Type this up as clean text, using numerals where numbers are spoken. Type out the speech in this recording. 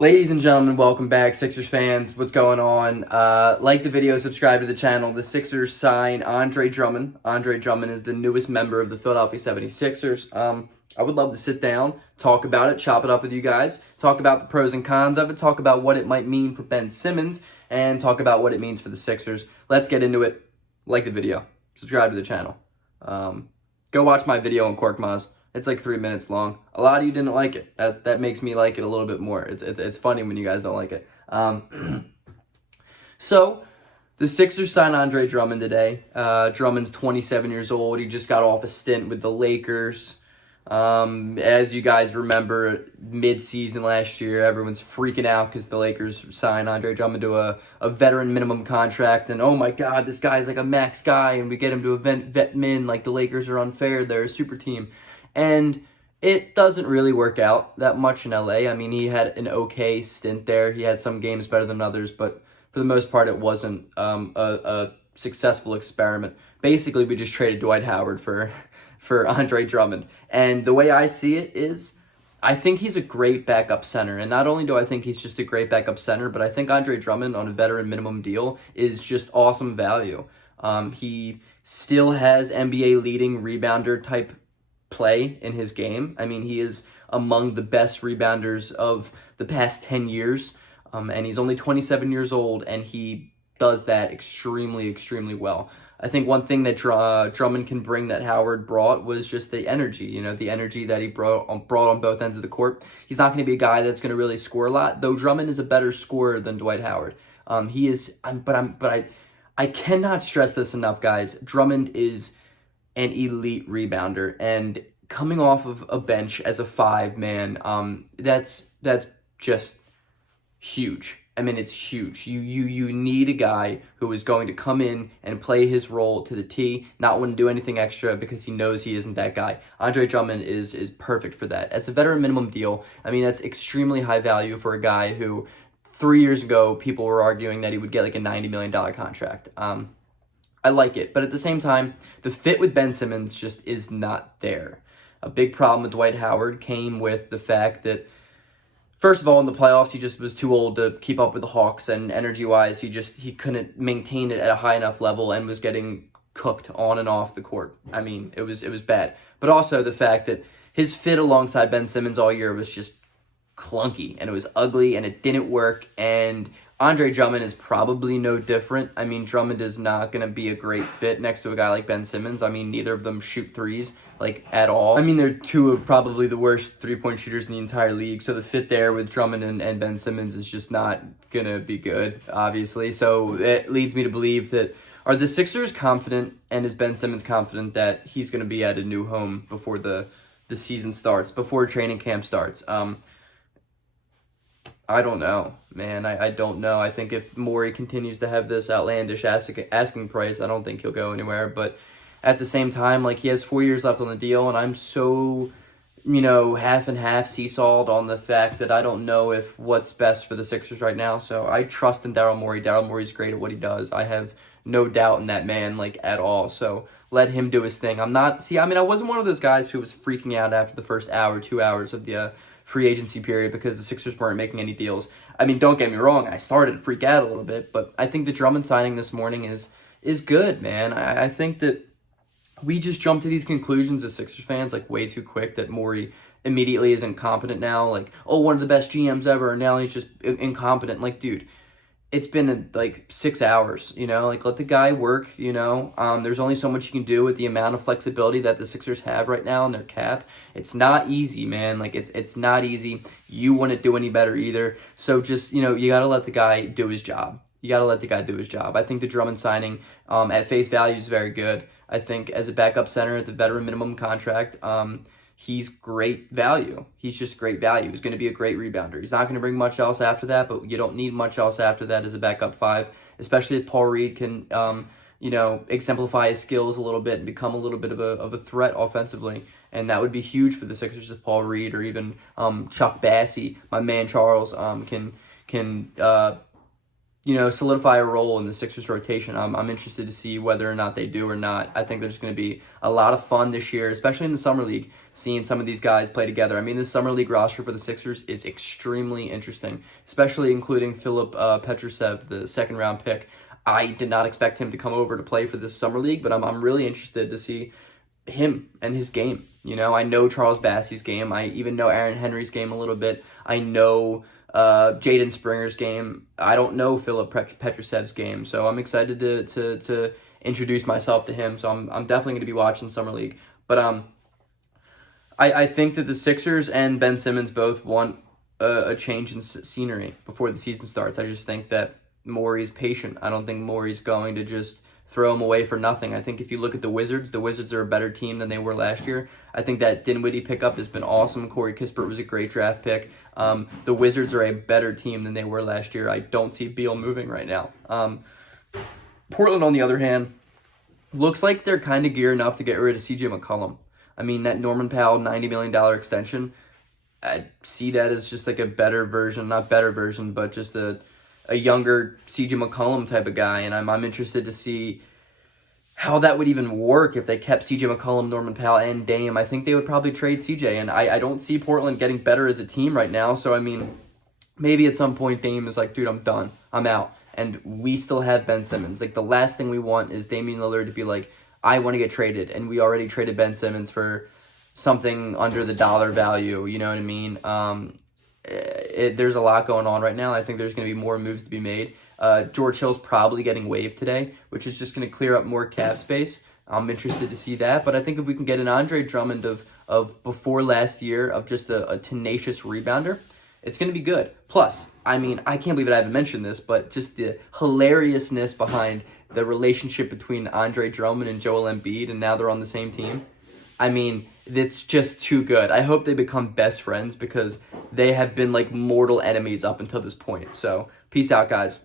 Ladies and gentlemen, welcome back, Sixers fans. What's going on? Like the video, subscribe to the channel. The Sixers sign Andre Drummond. Andre Drummond is the newest member of the Philadelphia 76ers. I would love to sit down, talk about it, chop it up with you guys, talk about the pros and cons of it, talk about what it might mean for Ben Simmons, and talk about what it means for the Sixers. Let's get into it. Like the video, subscribe to the channel. Go watch my video on Cork Maz. It's like 3 minutes long. A lot of you didn't like it. That makes me like it a little bit more. It's funny when you guys don't like it. So, the Sixers signed Andre Drummond today. Drummond's 27 years old. He just got off a stint with the Lakers. As you guys remember, mid-season last year, everyone's freaking out because the Lakers signed Andre Drummond to a veteran minimum contract. And, oh my God, this guy's like a max guy, and we get him to a vet min. Like, the Lakers are unfair. They're a super team. And it doesn't really work out that much in LA. I mean, he had an okay stint there. He had some games better than others, but for the most part, it wasn't a successful experiment. Basically, we just traded Dwight Howard for Andre Drummond. And the way I see it is, I think he's a great backup center. And not only do I think he's just a great backup center, but I think Andre Drummond on a veteran minimum deal is just awesome value. He still has NBA leading rebounder type play in his game. I mean, he is among the best rebounders of the past 10 years, and he's only 27 years old, and he does that extremely, extremely well. I think one thing that Drummond can bring that Howard brought was just the energy, the energy that he brought on both ends of the court. He's not going to be a guy that's going to really score a lot, though Drummond is a better scorer than Dwight Howard. He is, I cannot stress this enough, guys. Drummond is an elite rebounder, and coming off of a bench as a 5-man, that's just huge. I mean, it's huge. You need a guy who is going to come in and play his role to the T, not want to do anything extra because he knows he isn't that guy. Andre Drummond is perfect for that. As a veteran minimum deal, I mean, that's extremely high value for a guy who 3 years ago people were arguing that he would get like a $90 million contract. I like it, but at the same time, the fit with Ben Simmons just is not there. A big problem with Dwight Howard came with the fact that, first of all, in the playoffs, he just was too old to keep up with the Hawks, and energy-wise, he couldn't maintain it at a high enough level and was getting cooked on and off the court. I mean, it was bad. But also the fact that his fit alongside Ben Simmons all year was just clunky, and it was ugly, and it didn't work, and Andre Drummond is probably no different. I mean, Drummond is not going to be a great fit next to a guy like Ben Simmons. I mean, neither of them shoot threes, like, at all. I mean, they're two of probably the worst three-point shooters in the entire league, so the fit there with Drummond and Ben Simmons is just not going to be good, obviously. So it leads me to believe that, are the Sixers confident, and is Ben Simmons confident that he's going to be at a new home before the season starts, before training camp starts? I don't know, man. I don't know. I think if Morey continues to have this outlandish asking price, I don't think he'll go anywhere. But at the same time, like, he has 4 years left on the deal, and I'm so, half and half seesawed on the fact that I don't know if what's best for the Sixers right now. So I trust in Daryl Morey. Daryl Morey's great at what he does. I have no doubt in that man, like, at all. So let him do his thing. I wasn't one of those guys who was freaking out after the first hour, 2 hours of the free agency period because the Sixers weren't making any deals. I mean, don't get me wrong, I started to freak out a little bit, but I think the Drummond signing this morning is good, man. I think that we just jumped to these conclusions as Sixers fans, like, way too quick, that Morey immediately is incompetent now. Like, oh, one of the best GMs ever, and now he's just incompetent. Like, dude, it's been like 6 hours, like, let the guy work, there's only so much you can do with the amount of flexibility that the Sixers have right now in their cap. It's not easy, man. Like, it's not easy. You wouldn't do any better either. So just, you got to let the guy do his job. I think the Drummond signing at face value is very good. I think as a backup center at the veteran minimum contract, he's great value. He's just great value. He's going to be a great rebounder. He's not going to bring much else after that, but you don't need much else after that as a backup 5, especially if Paul Reed can, exemplify his skills a little bit and become a little bit of a threat offensively. And that would be huge for the Sixers if Paul Reed or even Chuck Bassey, my man Charles, can solidify a role in the Sixers rotation. I'm interested to see whether or not they do or not. I think there's going to be a lot of fun this year, especially in the Summer League. seeing some of these guys play together. I mean, the Summer League roster for the Sixers is extremely interesting, especially including Filip Petrusev, the second-round pick. I did not expect him to come over to play for this Summer League, but I'm really interested to see him and his game. You know, I know Charles Bassey's game. I even know Aaron Henry's game a little bit. I know Jaden Springer's game. I don't know Filip Petrusev's game, so I'm excited to introduce myself to him. So I'm definitely going to be watching Summer League. But I think that the Sixers and Ben Simmons both want a change in scenery before the season starts. I just think that Morey's patient. I don't think Morey's going to just throw him away for nothing. I think if you look at the Wizards are a better team than they were last year. I think that Dinwiddie pickup has been awesome. Corey Kispert was a great draft pick. The Wizards are a better team than they were last year. I don't see Beal moving right now. Portland, on the other hand, looks like they're kind of gearing up to get rid of CJ McCollum. I mean, that Norman Powell $90 million extension, I see that as just like a better version, not better version, but just a younger CJ McCollum type of guy, and I'm interested to see how that would even work if they kept CJ McCollum, Norman Powell, and Dame. I think they would probably trade CJ, and I don't see Portland getting better as a team right now, so I mean, maybe at some point Dame is like, dude, I'm done, I'm out, and we still have Ben Simmons. Like, the last thing we want is Damian Lillard to be like, I want to get traded, and we already traded Ben Simmons for something under the dollar value, you know what I mean? There's a lot going on right now. I think there's going to be more moves to be made. George Hill's probably getting waived today, which is just going to clear up more cap space. I'm interested to see that. But I think if we can get an Andre Drummond of before last year, of just a tenacious rebounder, it's going to be good. Plus, I mean, I can't believe that I haven't mentioned this, but just the hilariousness behind the relationship between Andre Drummond and Joel Embiid, and now they're on the same team. I mean, it's just too good. I hope they become best friends because they have been like mortal enemies up until this point. So, peace out, guys.